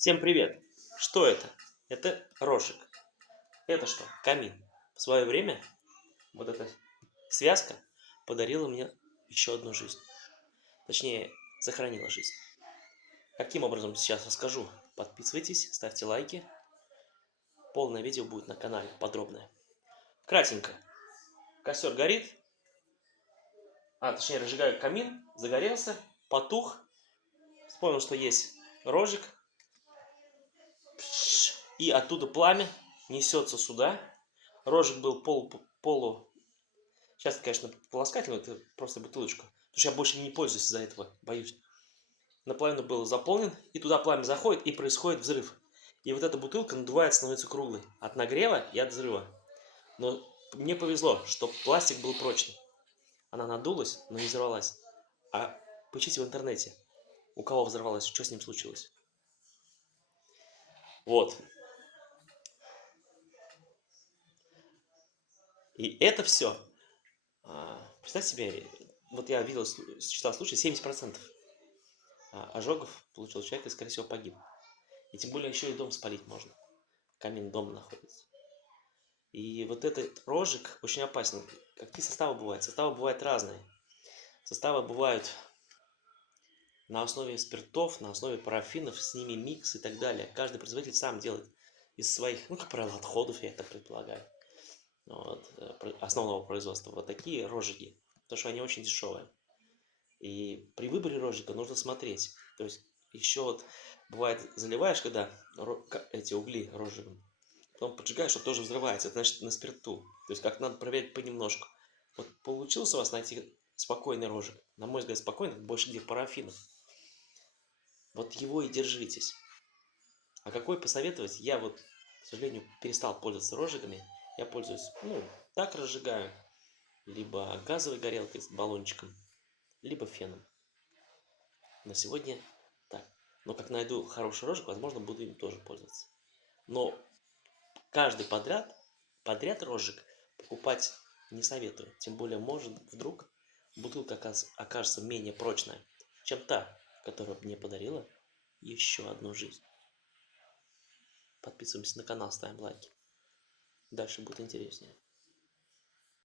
Всем привет! Что это? Это рожек. Это что? Камин. В свое время вот эта связка подарила мне еще одну жизнь. Точнее, сохранила жизнь. Каким образом, сейчас расскажу. Подписывайтесь, ставьте лайки. Полное видео будет на канале, подробное. Кратенько. Костер горит. Точнее, разжигаю камин. Загорелся, потух. Вспомнил, что есть рожек. И оттуда пламя несется сюда. Рожек был полу. Сейчас, конечно, полоскательный, это просто бутылочка. Потому что я больше не пользуюсь из-за этого, боюсь. Наполовину был заполнен, и туда пламя заходит, и происходит взрыв. И вот эта бутылка надувается, становится круглой. От нагрева и от взрыва. Но мне повезло, что пластик был прочный. Она надулась, но не взорвалась. А поищите в интернете, у кого взорвалась, что с ним случилось. Вот. И это все. Представьте себе, вот я видел, читал случай, 70% ожогов получил человек и, скорее всего, погиб. И тем более еще и дом спалить можно. Камин дома находится. И вот этот рожек очень опасен. Какие составы бывают? Составы бывают разные. Составы бывают на основе спиртов, на основе парафинов, с ними микс и так далее. Каждый производитель сам делает из своих, как правило, отходов, я так предполагаю, вот, основного производства. Вот такие рожики, потому что они очень дешевые. И при выборе рожика нужно смотреть. То есть еще вот бывает заливаешь, когда эти угли розжигом, потом поджигаешь, что тоже взрывается. Это значит на спирту. То есть как надо проверять понемножку. Вот получилось у вас найти спокойный рожек. На мой взгляд, спокойный, больше где парафинов. Вот его и держитесь. А какой посоветовать? Я вот, к сожалению, перестал пользоваться розжигами. Я пользуюсь, так разжигаю. Либо газовой горелкой с баллончиком, либо феном. На сегодня так. Но как найду хороший рожек, возможно, буду им тоже пользоваться. Но каждый подряд рожек покупать не советую. Тем более, может, вдруг бутылка окажется менее прочная, чем та, которая мне подарила еще одну жизнь. Подписываемся на канал, ставим лайки. Дальше будет интереснее.